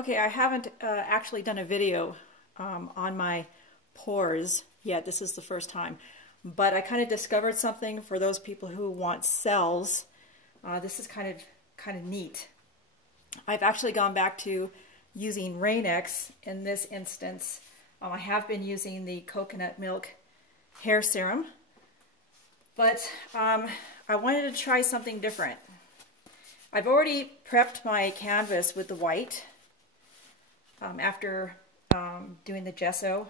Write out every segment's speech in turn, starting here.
Okay, I haven't actually done a video on my pores yet. This is the first time. But I kind of discovered something for those people who want cells. This is kind of neat. I've actually gone back to using RainX in this instance. I have been using the coconut milk hair serum, but I wanted to try something different. I've already prepped my canvas with the white after doing the gesso,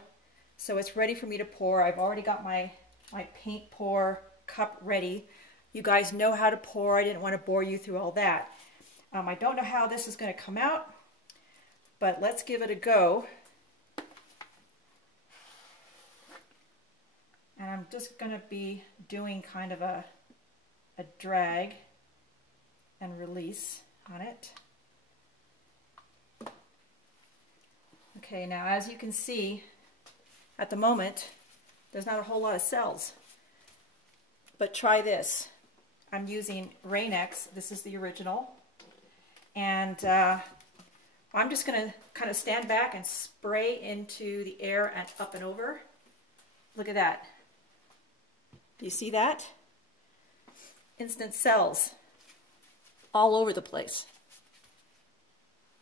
so it's ready for me to pour. I've already got my paint pour cup ready. You guys know how to pour. I didn't want to bore you through all that. I don't know how this is going to come out, but let's give it a go. And I'm just going to be doing kind of a drag and release on it. Okay, now as you can see, at the moment, there's not a whole lot of cells. But try this. I'm using RainX. This is the original. And I'm just going to kind of stand back and spray into the air and up and over. Look at that. Do you see that? Instant cells all over the place.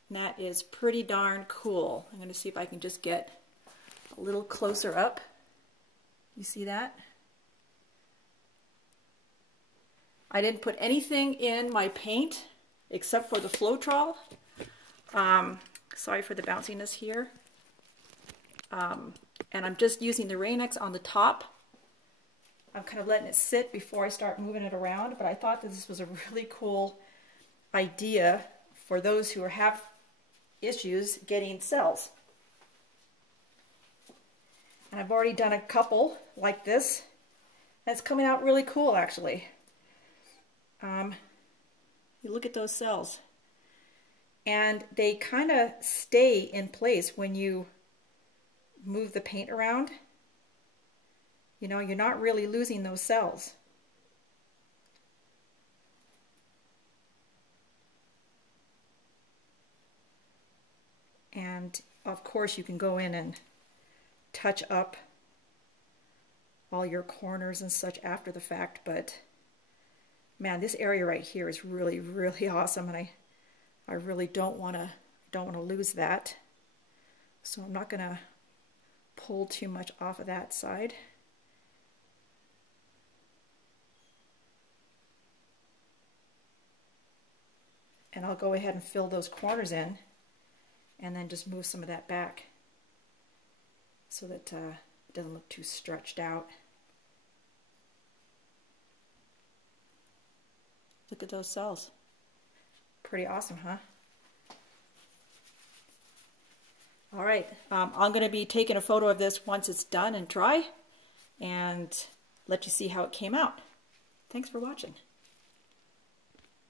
And that is pretty darn cool. I'm going to see if I can just get a little closer up. You see that? I didn't put anything in my paint except for the Floetrol. Sorry for the bounciness here. And I'm just using the RainX on the top. I'm kind of letting it sit before I start moving it around, but I thought that this was a really cool idea for those who have issues getting cells. And I've already done a couple like this. That's coming out really cool, actually. You look at those cells. And they kind of stay in place when you move the paint around. You know, you're not really losing those cells. And of course you can go in and touch up all your corners and such after the fact, but man, this area right here is really, really awesome, and I really don't want to lose that. So I'm not going to pull too much off of that side. And I'll go ahead and fill those corners in and then just move some of that back so that it doesn't look too stretched out. Look at those cells. Pretty awesome, huh? All right, I'm going to be taking a photo of this once it's done and dry and let you see how it came out. Thanks for watching.